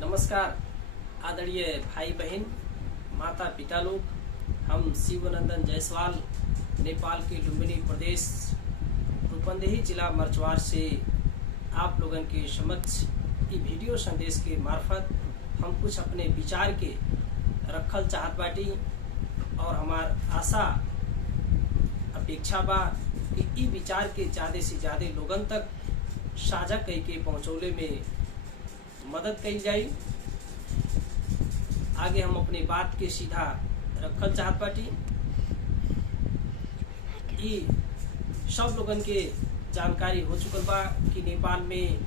नमस्कार आदरणीय भाई बहन माता पिता लोग, हम शिवनंदन जायसवाल नेपाल के लुम्बिनी प्रदेश रूपंदेही जिला मर्चवार से आप लोगों के समक्ष ये वीडियो संदेश के मार्फत हम कुछ अपने विचार के रखल चाहत बाटी और हमार आशा अपेक्षा बा कि ई विचार के ज़्यादा से ज़्यादा लोगन तक साझा कई के पहुँचौले में मदद कई जाई। आगे हम अपनी बात के सीधा रखल चाहत बाटी। ई सब लोगन के जानकारी हो चुकल बा कि नेपाल में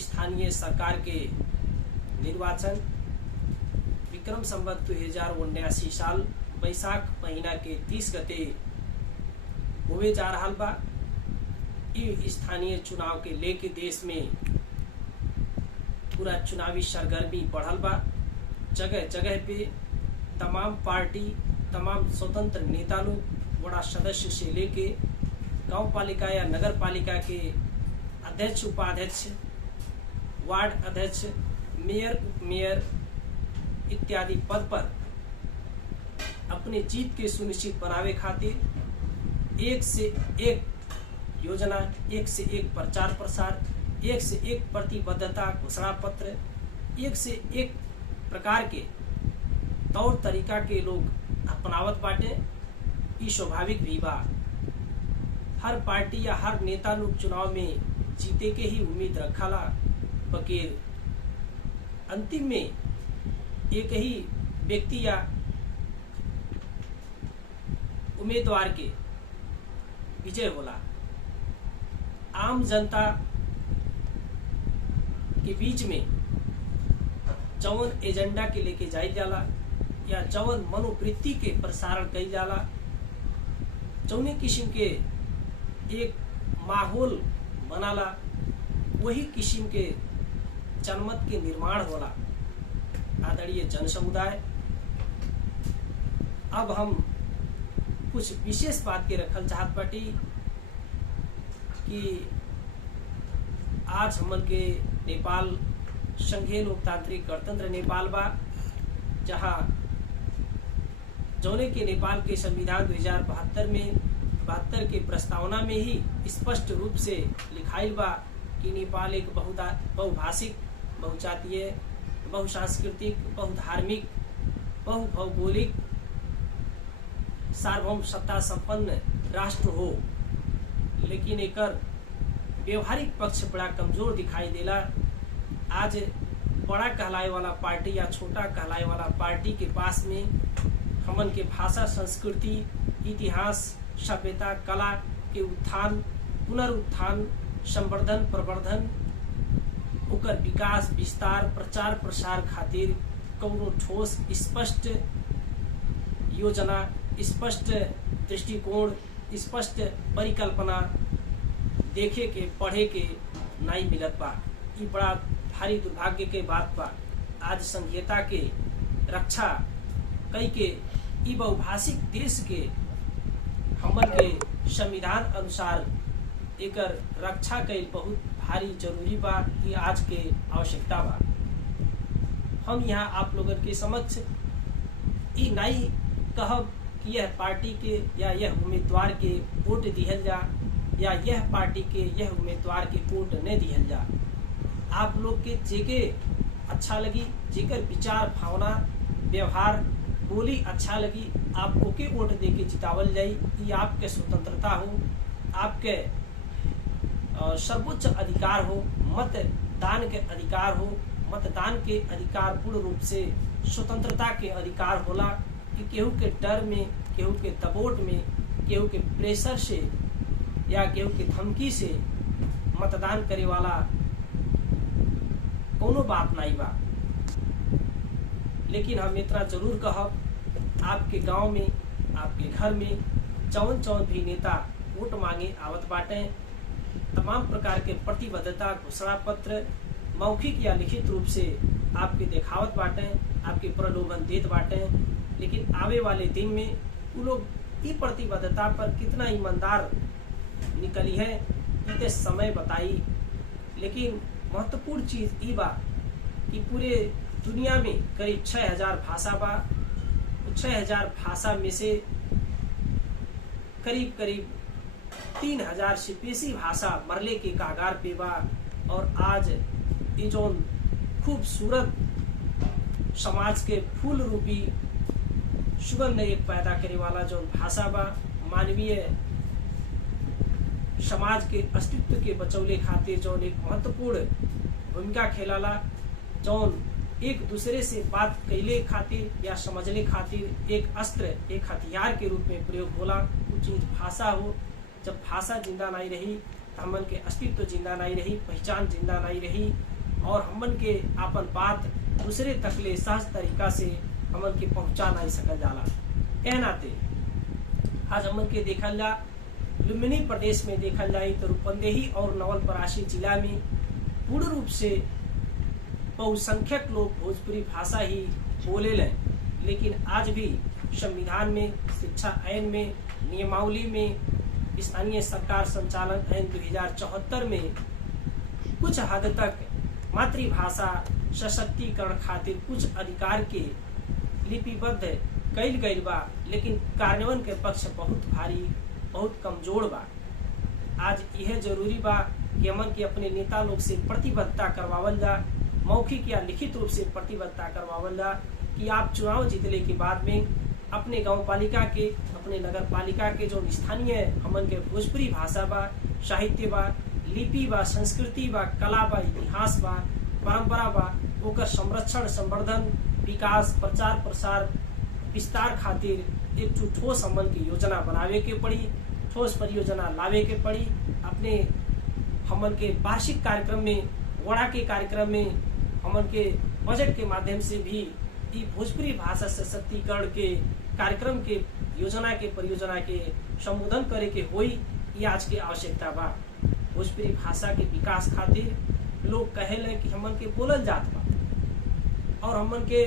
स्थानीय सरकार के निर्वाचन विक्रम संवत 2079 साल बैशाख महीना के 30 गते हुए जा रहा बा। ई स्थानीय चुनाव के लेके देश में पूरा चुनावी सरगर्मी बढ़ल बा। जगह जगह पे तमाम पार्टी, तमाम स्वतंत्र नेता लोग, बड़ा सदस्य से लेके गांव पालिका या नगर पालिका के अध्यक्ष, उपाध्यक्ष, वार्ड अध्यक्ष, मेयर, उपमेयर इत्यादि पद पर अपने जीत के सुनिश्चित बनावे खातिर एक से एक योजना, एक से एक प्रचार प्रसार, एक से एक प्रतिबद्धता घोषणा पत्र, एक से एक प्रकार के तौर तरीका के लोग अपनावत बाटे। ई स्वाभाविक भी बा। हर पार्टी या हर नेता लोग चुनाव में जीते के ही उम्मीद रखला, बगैर अंतिम में एक ही व्यक्ति या उम्मीदवार के विजय होला। आम जनता के बीच में जवन एजेंडा के लेके जाई जाला या जवन मनोवृत्ति के प्रसारण कई जाला, जौने किस्म के एक माहौल बनाला, वही किस्म के जनमत के निर्माण होला। आदरणीय जन समुदाय, अब हम कुछ विशेष बात के रखल चाहत बाटी कि आज हमन के नेपाल संघीय लोकतांत्रिक गणतंत्र नेपाल बा, जहाँ जौने के नेपाल के संविधान 2072 के प्रस्तावना में ही स्पष्ट रूप से लिखाइल बा कि नेपाल एक बहुभाषिक, बहुजातीय, बहुसांस्कृतिक, बहुधार्मिक, बहुभौगोलिक, सार्वभौम सत्ता संपन्न राष्ट्र हो। लेकिन एकर व्यवहारिक पक्ष बड़ा कमजोर दिखाई देला। आज बड़ा कहलाए वाला पार्टी या छोटा कहलाए वाला पार्टी के पास में हमन के भाषा, संस्कृति, इतिहास, सभ्यता, कला के उत्थान, पुनरुत्थान, संवर्धन, प्रवर्धन, ओकर विकास, विस्तार, प्रचार प्रसार खातिर कौनो ठोस स्पष्ट योजना, स्पष्ट दृष्टिकोण, स्पष्ट परिकल्पना देखे के, पढ़े के नहीं मिलत बा। ई बड़ा भारी दुर्भाग्य के बात बा। आज संघीयता के रक्षा कई के ई बहुभाषिक देश के हमन के संविधान अनुसार एकर रक्षा कईल बहुत भारी जरूरी बा, कि आज के आवश्यकता बा। हम यहाँ आप लोगन के समक्ष ई नहीं कहब कि यह पार्टी के या यह उम्मीदवार के वोट दिहल जा, या यह पार्टी के यह उम्मीदवार के वोट न दिहल जा। आप लोग के जेके अच्छा लगी, जेकर विचार, भावना, व्यवहार, बोली अच्छा लगी, आप ओके वोट दे के जितावल जाई। ये आपके स्वतंत्रता हो, आपके सर्वोच्च अधिकार हो, मतदान के अधिकार हो। मतदान के अधिकार पूर्ण रूप से स्वतंत्रता के अधिकार होला, कि केहू के डर में, केहू के दबाव में, केहू के प्रेशर से या केहू के धमकी से मतदान करे वाला कोनो बात नहीं बा। लेकिन हम इतना जरूर कहब, आपके गांव में, आपके घर में जौन भी नेता वोट मांगे आवत बाटे, तमाम प्रकार के प्रतिबद्धता घोषणा पत्र मौखिक या लिखित रूप से आपके देखावत बाटे, आपके प्रलोभन देत बाटे। लेकिन आवे वाले दिन में वो लोग ई प्रतिबद्धता पर कितना ईमानदार निकली है, इतने समय बताई। लेकिन महत्वपूर्ण चीज ई बा कि पूरे दुनिया में करीब 6000 भाषा बा। 6000 भाषा में से करीब 3000 से बेसी भाषा मरले के कागार पे बा। और आज ये जो खूबसूरत समाज के फूल रूपी सुगंध एक पैदा करे वाला जो भाषा बा, मानवीय समाज के अस्तित्व के बचौले खातिर जो एक महत्वपूर्ण भूमिका खेलाला, जौन एक दूसरे से बात कैले खातिर या समझले खातिर एक अस्त्र, एक हथियार के रूप में प्रयोग होला। वो चीज भाषा हो। जब भाषा जिंदा नहीं रही तो हमन के अस्तित्व जिंदा नहीं रही, पहचान जिंदा नहीं रही, और हमन के आपन बात दूसरे तकले सहज तरीका से हमन के पहुंचा नहीं सकल जाला। ए नाते आज हमन के देखल जा लुम्बिनी प्रदेश में देखल जाए तो रूपंदेही और नवलपरासी जिला में पूर्ण रूप से बहुसंख्यक लोग भोजपुरी भाषा ही बोले लें, लेकिन आज भी संविधान में, शिक्षा आइन में, नियमावली में, स्थानीय सरकार संचालन आइन 2074 में कुछ हद तक मातृभाषा सशक्तिकरण खातिर कुछ अधिकार के लिपिबद्ध कैल गईल बा, लेकिन कार्यान्वयन के पक्ष बहुत भारी, बहुत कमजोर बा। आज यह जरूरी बा कि हमन के अपने नेता लोग से प्रतिबद्धता करवावल जा, मौखिक या लिखित रूप से प्रतिबद्धता करवावल जा कि आप चुनाव जीतने के बाद में अपने गांव पालिका के, अपने नगर पालिका के जो स्थानीय हमन के भोजपुरी भाषा बा, साहित्य बा, लिपि बा, संस्कृति बा, कला बा, इतिहास बा, परंपरा बा, ओकर संरक्षण, संवर्धन, विकास, प्रचार प्रसार, विस्तार खातिर एक ठोस हमन की योजना बनावे के पड़ी, ठोस परियोजना लावे के पड़ी। अपने हमन के वार्षिक कार्यक्रम में, वड़ा के कार्यक्रम में, हमन के बजट के माध्यम से भी ई भोजपुरी भाषा सशक्तिकरण के कार्यक्रम के योजना के परियोजना के संबोधन करे के होई। ये आज के आवश्यकता बा। भोजपुरी भाषा के विकास खातिर लोग कहेले कि हमन के बोलल जात बा, और हमन के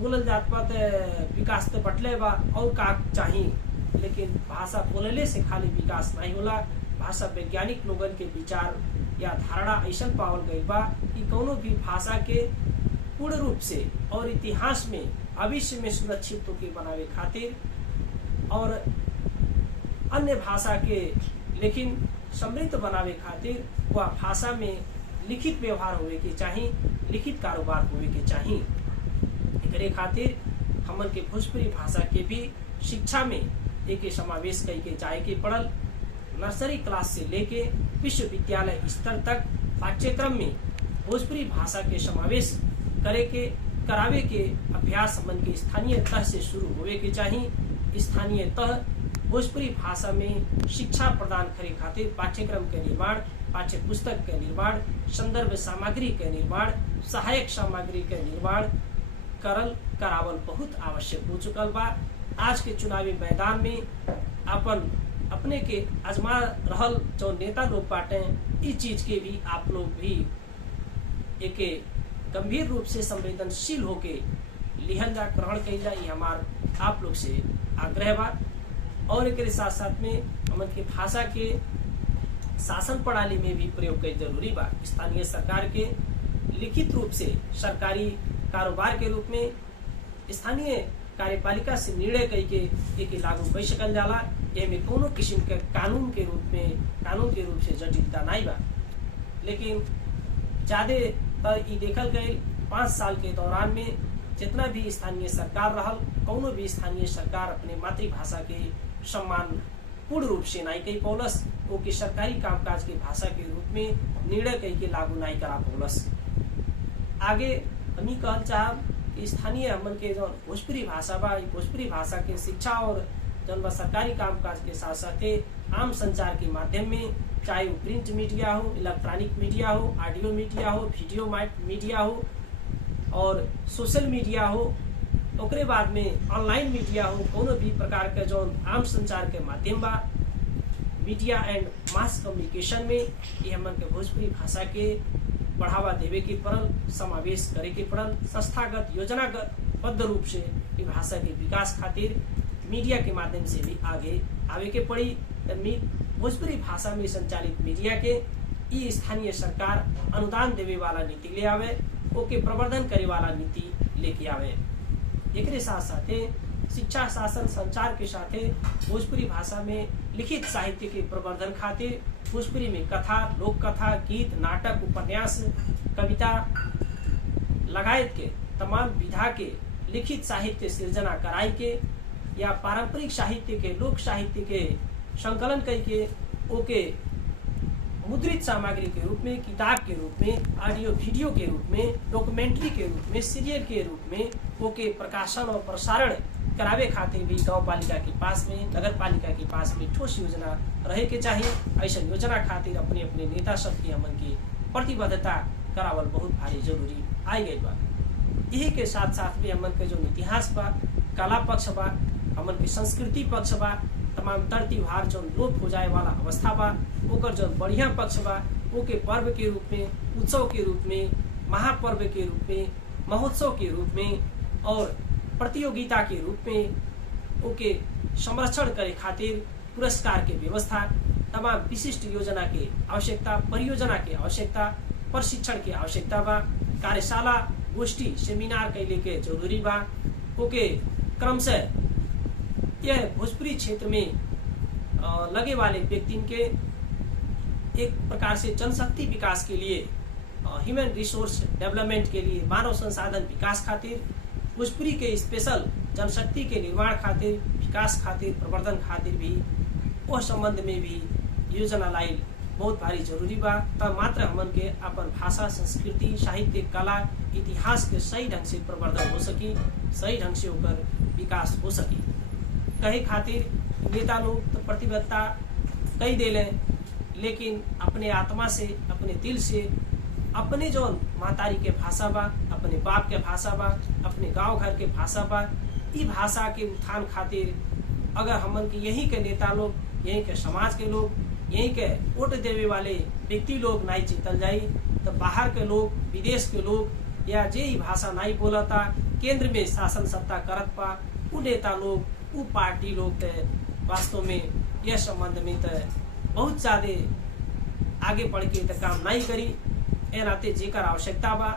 बोलल जात बा तो विकास तो बटले बा, और का चाहिए। लेकिन भाषा बोलले से खाली विकास नहीं होला। भाषा वैज्ञानिक लोगन के विचार या धारणा ऐसा पावल गई बा कि कोनो भी भाषा के पूर्ण रूप से और इतिहास में, भविष्य में सुरक्षित होके बनावे खातिर और अन्य भाषा के लेकिन समृद्ध बनावे खातिर वह भाषा में लिखित व्यवहार होवे के चाहिए, लिखित कारोबार होवे के चाहिए। एकरे खातिर हमन के भोजपुरी भाषा के भी शिक्षा में एक समावेश करके जाए के पड़ल। नर्सरी क्लास से लेके विश्वविद्यालय स्तर तक पाठ्यक्रम में भोजपुरी भाषा के समावेश करावे के अभ्यास हमन के स्थानीय तह से शुरू होवे के चाहिए। स्थानीय तह भोजपुरी भाषा में शिक्षा प्रदान करे खातिर पाठ्यक्रम के निर्माण, पाठ्य पुस्तक के निर्माण, संदर्भ सामग्री के निर्माण, सहायक सामग्री के निर्माण करावल बहुत आवश्यक हो चुकल बा। आज के चुनावी मैदान में अपने के आजमा रहल जो नेता लोग बाटे, इस चीज के भी आप लोग भी एक गंभीर रूप से संवेदनशील होके लिहल जा, ग्रहण कइल जा। ये हमार आप लोग से आग्रह बा। और एक साथ साथ में हमन के भाषा के शासन प्रणाली में भी प्रयोग कई जरूरी बा। स्थानीय सरकार के लिखित रूप से सरकारी कारोबार के रूप में स्थानीय कार्यपालिका से निर्णय कई के एक लागू कर सकल जाला। एमे कोनो किस्म के कानून के रूप से जटिलता नहीं बा। लेकिन ज्यादा ई देखल गए 5 साल के दौरान में जितना भी स्थानीय सरकार रहल, कोनो भी स्थानीय सरकार अपने मातृभाषा के सम्मान पूर्ण रूप से नहीं कई पौलस, वो की सरकारी कामकाज के भाषा के रूप में निर्णय कई के लागू नहीं करा पौलस। आगे हम कहल चाहब कि स्थानीय हमन के जो भोजपुरी भाषा बा, भोजपुरी भाषा के शिक्षा और जन सरकारी कामकाज के साथ साथ आम संचार के माध्यम में, चाहे वो प्रिंट मीडिया हो, इलेक्ट्रॉनिक मीडिया हो, ऑडियो मीडिया हो, वीडियो मीडिया हो और सोशल मीडिया हो, ओकरे बाद में ऑनलाइन मीडिया हो, कोनो भी प्रकार के जो आम संचार के माध्यम बा, मीडिया एंड मास कम्युनिकेशन में ये हमन के भोजपुरी भाषा के बढ़ावा देवे के पड़ल, समावेश करे के पड़ल। संस्थागत योजनाबद्ध रूप से ये भाषा के विकास खातिर मीडिया के माध्यम से भी आगे आवे के पड़ी। भोजपुरी भाषा में संचालित मीडिया के ई स्थानीय सरकार अनुदान देवे वाला नीति ले आवे, ओके प्रवर्धन करे वाला नीति लेके आवे। एकरे साथ साथे शिक्षा, शासन, संचार के साथे भोजपुरी भाषा में लिखित साहित्य के प्रवर्धन खातिर भोजपुरी में कथा, लोक कथा, गीत, नाटक, उपन्यास, कविता लगायत के तमाम विधा के लिखित साहित्य सृजना कराई के या पारंपरिक साहित्य के, लोक साहित्य के संकलन करके ओके मुद्रित सामग्री के रूप में, किताब के रूप में, ऑडियो वीडियो के रूप में, डॉक्यूमेंट्री के रूप में, सीरियल के रूप में ओके प्रकाशन और प्रसारण करावे खातिर भी गांव पालिका के पास में, नगर पालिका के पास में ठोस योजना रहे के चाहिए। ऐसा योजना खातिर अपने अपने नेता सब की हमन की प्रतिबद्धता करावल बहुत भारी जरूरी आई गई बा। यही के साथ साथ भी हमन के जो इतिहास बा, कला पक्ष बा, हमन की संस्कृति पक्ष बा, तमाम तर त्योहार जो लोप हो जाए वाला अवस्था बा, ओकर जो बढ़िया पक्ष बा ओके पर्व के रूप में, उत्सव के रूप में, महापर्व के रूप में, महोत्सव के रूप में और प्रतियोगिता के रूप में ओके संरक्षण करे खातिर पुरस्कार के व्यवस्था, तमाम विशिष्ट योजना के आवश्यकता, परियोजना के आवश्यकता, प्रशिक्षण के आवश्यकता बा, कार्यशाला, गोष्ठी, सेमिनार कैले के जरूरी बा। ओके क्रमशः यह भोजपुरी क्षेत्र में लगे वाले व्यक्ति के एक प्रकार से जनशक्ति विकास के लिए, ह्यूमन रिसोर्स डेवलपमेंट के लिए, मानव संसाधन विकास खातिर, भोजपुरी के स्पेशल जनशक्ति के निर्माण खातिर, विकास खातिर, प्रवर्धन खातिर भी वह संबंध में भी योजना लाई बहुत भारी जरूरी बा। तब मात्र हमन के अपन भाषा, संस्कृति, साहित्य, कला, इतिहास के सही ढंग से प्रवर्धन हो सकी, सही ढंग से होकर विकास हो सकी। कहे खातिर नेता लोग तो प्रतिबद्धता कई देले, लेकिन अपने आत्मा से, अपने दिल से, अपने जो महतारी के भाषा बा, अपने बाप के भाषा बा, अपने गांव घर के भाषा बा, ई भाषा के उत्थान खातिर अगर हमन के यही के नेता लोग, यही के समाज के लोग, यही के वोट देवे वाले व्यक्ति लोग नहीं जीतल जाई, तो बाहर के लोग, विदेश के लोग या जे ही भाषा नहीं बोलता, केंद्र में शासन सत्ता करत पा, उ नेता लोग, उ पार्टी लोग वास्तव में यह संबंध में बहुत ज्यादा आगे बढ़ के काम नहीं करी। ए नाते जेकर आवश्यकता बा,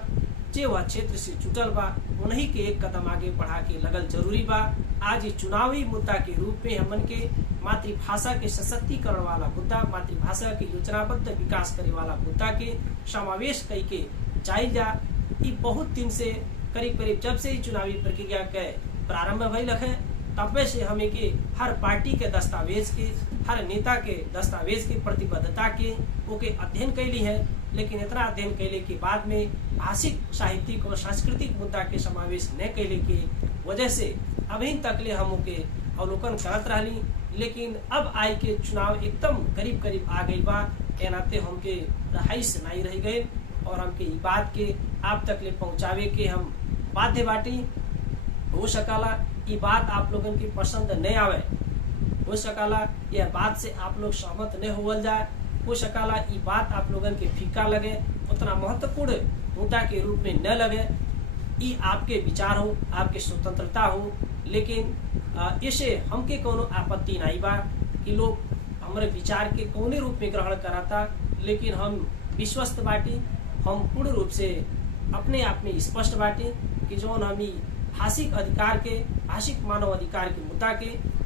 जे वह क्षेत्र से जुटल बा, उन्हीं के एक कदम आगे बढ़ा के लगल जरूरी बा। आज चुनावी मुद्दा के रूप में हमन के मातृभाषा के सशक्तिकरण वाला मुद्दा, मातृभाषा के योजनाबद्ध विकास करे वाला मुद्दा के समावेश करके जाई जा। ई बहुत दिन से करीब जब से चुनावी प्रक्रिया के प्रारंभ भइल है, तब से हमें के हर पार्टी के दस्तावेज के, हर नेता के दस्तावेज की प्रतिबद्धता के ओके अध्ययन कैली है, लेकिन इतना अध्ययन कैले के बाद में भाषिक, साहित्यिक और सांस्कृतिक मुद्दा के समावेश न कैले के वजह से अभी तक ले हम ओके अवलोकन करत रहली। लेकिन अब आय के चुनाव एकदम करीब आ गई बा, ए नाते हमके रहाइश नहीं रह गए और हमके ई बात के आप तक ले पहुँचावे के हम बाध्य बाटी। हो सकाला ये बात आप लोगन की पसंद नहीं आवे, हो सकाला यह बात से आप लोग सहमत नहीं होवल जाए, हो सकाला ये बात आप लोगन के फीका लगे, उतना महत्वपूर्ण मुद्दा के रूप में न लगे। ये आपके विचार हो, आपके स्वतंत्रता हो, लेकिन इसे हमके कोनो आपत्ति नहीं बा कि लोग हमारे विचार के कौने रूप में ग्रहण कराता, लेकिन हम विश्वस्त बाटी, हम पूर्ण रूप से अपने आप में स्पष्ट बाटी कि जो हम भाषिक अधिकार के, भाषिक मानव अधिकार के मुद्दा के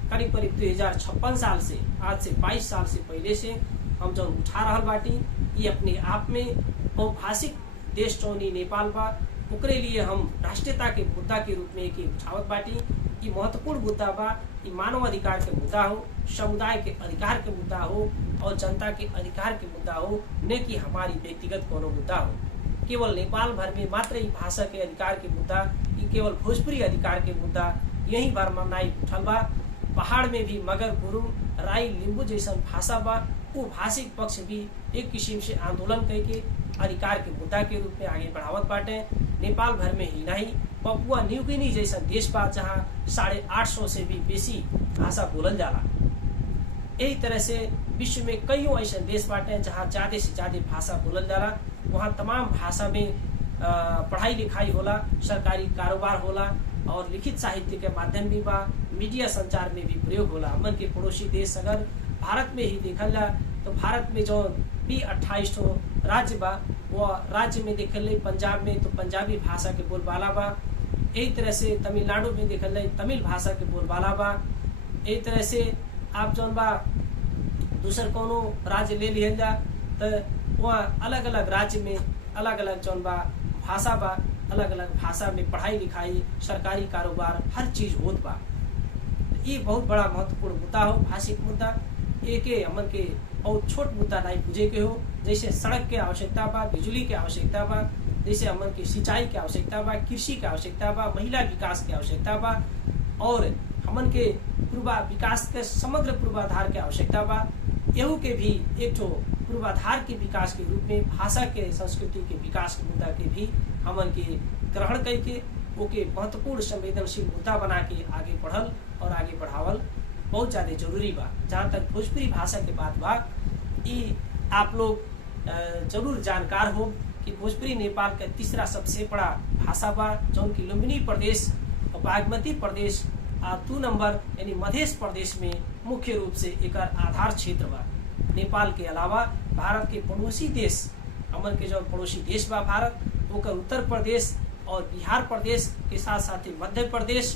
करीब 2056 साल से, आज से 22 साल से पहले से हम जो उठा रहा बाटी, ये अपने आप में बहुभाषिक देश चौनी नेपाल बा, ओकरे लिए हम राष्ट्रीयता के मुद्दा के रूप में एक उठावत बाटी। ये महत्वपूर्ण मुद्दा बा, ये मानव अधिकार के मुद्दा हो, समुदाय के अधिकार के मुद्दा हो और जनता के अधिकार के मुद्दा हो, न कि हमारी व्यक्तिगत कोनो मुद्दा हो। केवल नेपाल भर में मात्र ही भाषा के अधिकार के मुद्दा, ये केवल भोजपुरी अधिकार के मुद्दा यही बार मनाई उठल बा। पहाड़ में भी मगर, गुरुङ, राई, लिम्बू जैसा भाषा बा, वो भाषिक पक्ष भी एक किस्म से आंदोलन करके अधिकार के मुद्दा के रूप में आगे बढ़ावत बाटे। नेपाल भर में ही नहीं, पपुआ न्यू गिनी जैसा देश बा जहाँ 850 से भी बेसी भाषा बोलल जाला। यही तरह से विश्व में कईयों ऐसे देश बाटे जहाँ ज्यादा से ज्यादा भाषा बोलल जाला। वहाँ तमाम भाषा में पढ़ाई लिखाई होला, सरकारी कारोबार होला और लिखित साहित्य के माध्यम भी बा, मीडिया संचार में भी प्रयोग होला। हमन के पड़ोसी देश अगर भारत में ही देखल जा तो भारत में जो भी 28 राज्य बा, वो राज्य में देखल जाए पंजाब में तो पंजाबी भाषा के बोलबाला बा, यही तरह से तमिलनाडु में देखल जाए तमिल भाषा के बोलबाला बा, यही तरह से आप जौन बा दूसर कोनो राज्य ले लिहल जा तो वहाँ अलग अलग राज्य में अलग अलग जौन बा भाषा बा, अलग अलग भाषा में पढ़ाई लिखाई सरकारी कारोबार हर चीज होत बा। ये बहुत बड़ा महत्वपूर्ण मुद्दा हो भाषिक मुद्दा, एक हमन के और छोट मुद्दा नहीं बुझे के हो, जैसे सड़क के आवश्यकता बा, बिजली के आवश्यकता बा, जैसे हमन के सिंचाई के आवश्यकता बा, कृषि के आवश्यकता बा, महिला विकास के आवश्यकता बा, और हमन के विकास के समग्र पूर्वाधार के आवश्यकता बा। एहू के भी एक जो पूर्वाधार के विकास के रूप में भाषा के संस्कृति के विकास के मुद्दा के भी हमन के ग्रहण करके ओके महत्वपूर्ण संवेदनशील मुद्दा बना के आगे बढ़ल और आगे बढ़ावल बहुत ज्यादा जरूरी बा। जहाँ तक भोजपुरी भाषा के बात बा, ये आप लोग जरूर जानकार हो कि भोजपुरी नेपाल का तीसरा सबसे बड़ा भाषा बा, जौन की लुम्बिनी प्रदेश और बागमती प्रदेश 2 नंबर यानी मध्य प्रदेश में मुख्य रूप से एक आधार क्षेत्र बा। नेपाल के अलावा भारत के पड़ोसी देश, हमन के जो पड़ोसी देश बा भारत, ओकर उत्तर प्रदेश और बिहार प्रदेश के साथ साथ ही मध्य प्रदेश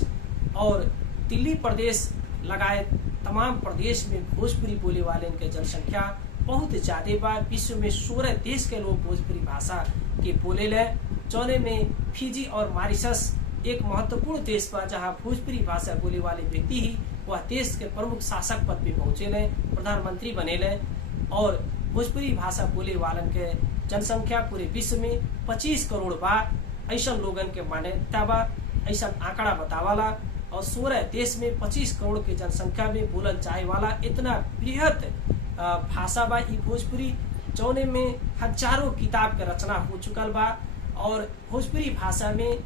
और दिल्ली प्रदेश लगाए तमाम प्रदेश में भोजपुरी बोले वाले के जनसंख्या बहुत ज्यादा बा। विश्व में 16 देश के लोग भोजपुरी भाषा के बोले ले, जौने में फिजी और मॉरिशस एक महत्वपूर्ण देश बा, जहाँ भोजपुरी भाषा बोले वाले व्यक्ति ही वह देश के प्रमुख शासक पद पे पहुंचे ले, प्रधानमंत्री बने ले। और भोजपुरी भाषा बोले वालन के जनसंख्या पूरे विश्व में 25 करोड़ बा, ऐसा लोगन के मान्यता बा, ऐसा आंकड़ा बतावाला। और 16 देश में 25 करोड़ के जनसंख्या में बोलल जाए वाला इतना बृहद भाषा बा ई भोजपुरी, जौने में हजारों किताब के रचना हो चुकल बा। और भोजपुरी भाषा में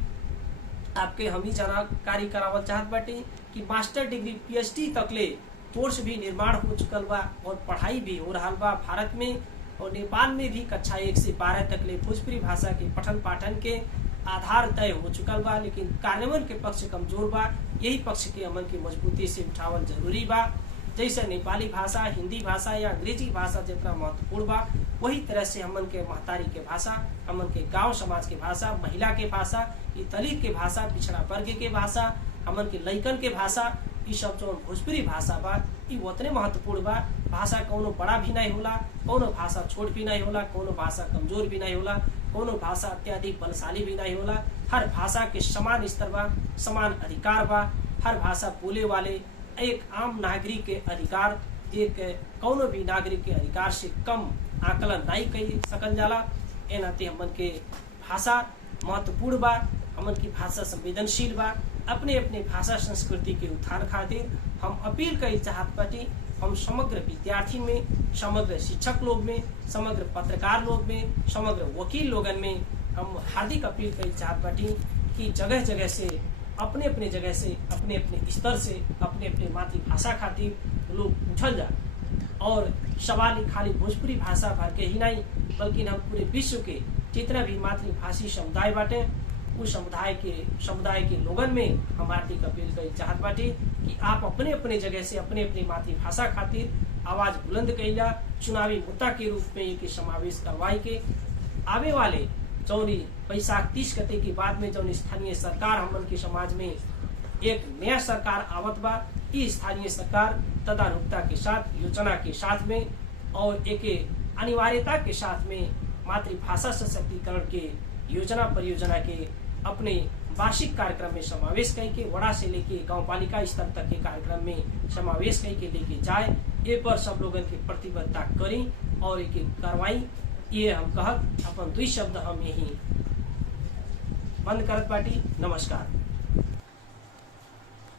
आपके हम ही जानकारी करावल चाहत बाटी कि मास्टर डिग्री PhD तकले कोर्स भी निर्माण हो चुकल बा और पढ़ाई भी हो रहा बा भारत में। और नेपाल में भी कक्षा 1 से 12 तकले भोजपुरी भाषा के पठन पाठन के आधार तय हो चुकल बा, लेकिन कार्यान्वयन के पक्ष कमजोर बा। यही पक्ष के अमन की मजबूती से उठावल जरूरी बा। जैसे नेपाली भाषा, हिंदी भाषा या अंग्रेजी भाषा जितना महत्वपूर्ण बा, वही तरह से हमन के महतारी के भाषा, हमन के गांव समाज के भाषा, महिला के भाषा, ये दलित के भाषा, पिछड़ा वर्ग के भाषा, हमन के लइकन के भाषा, ये सब जो भोजपुरी भाषा बा ये उतने महत्वपूर्ण बा। भाषा कोनो बड़ा भी नहीं होला, कोनो भाषा छोट भी नहीं होला, कोनो भाषा कमजोर भी नहीं होला, कोनो भाषा अत्याधिक बलशाली भी नहीं होला। हर भाषा के समान स्तर बा, समान अधिकार बा। हर भाषा बोले वाले एक आम नागरिक के अधिकार एक कोनो भी नागरिक के अधिकार से कम आकलन नहीं कर सकल जाला। ए नाते हमन के भाषा महत्वपूर्ण बा, हमन की भाषा संवेदनशील बा। अपने अपने भाषा संस्कृति के उत्थान खातिर हम अपील कई चाहत बाटी, हम समग्र विद्यार्थी में, समग्र शिक्षक लोग में, समग्र पत्रकार लोग में, समग्र वकील लोगन में हम हार्दिक अपील कई चाहत बाटी कि जगह जगह से अपने अपने जगह से, अपने अपने स्तर से, अपने अपने मातृभाषा खातिर लोग उठल जा। और सवाल खाली भोजपुरी भाषा भर के ही नहीं, बल्कि हम पूरे विश्व के जितना भी मातृभाषी समुदाय बाटे उस समुदाय के लोगन में हम हार्दिक अपील कई चाहत बाटे कि आप अपने अपने जगह से अपने अपने मातृभाषा खातिर आवाज बुलंद कइला। चुनावी मुद्दा के रूप में एक समावेश करवाई के आवे वाले जौनी बैसाख 30 गते के बाद में जौन स्थानीय सरकार हमन के समाज में एक नया सरकार आवत बा, ई स्थानीय सरकार तदानुकता के साथ, योजना के साथ में और एक अनिवार्यता के साथ में मातृभाषा सशक्तिकरण के योजना परियोजना के अपने वार्षिक कार्यक्रम में समावेश करके वड़ा से लेके गांव पालिका स्तर तक के कार्यक्रम में समावेश करके लेके जाए। ए पर सब लोगन की प्रतिबद्धता करी और एक कार्रवाई ये हम कहत अपन 2 शब्द हम यही बंद करत बाटी। नमस्कार।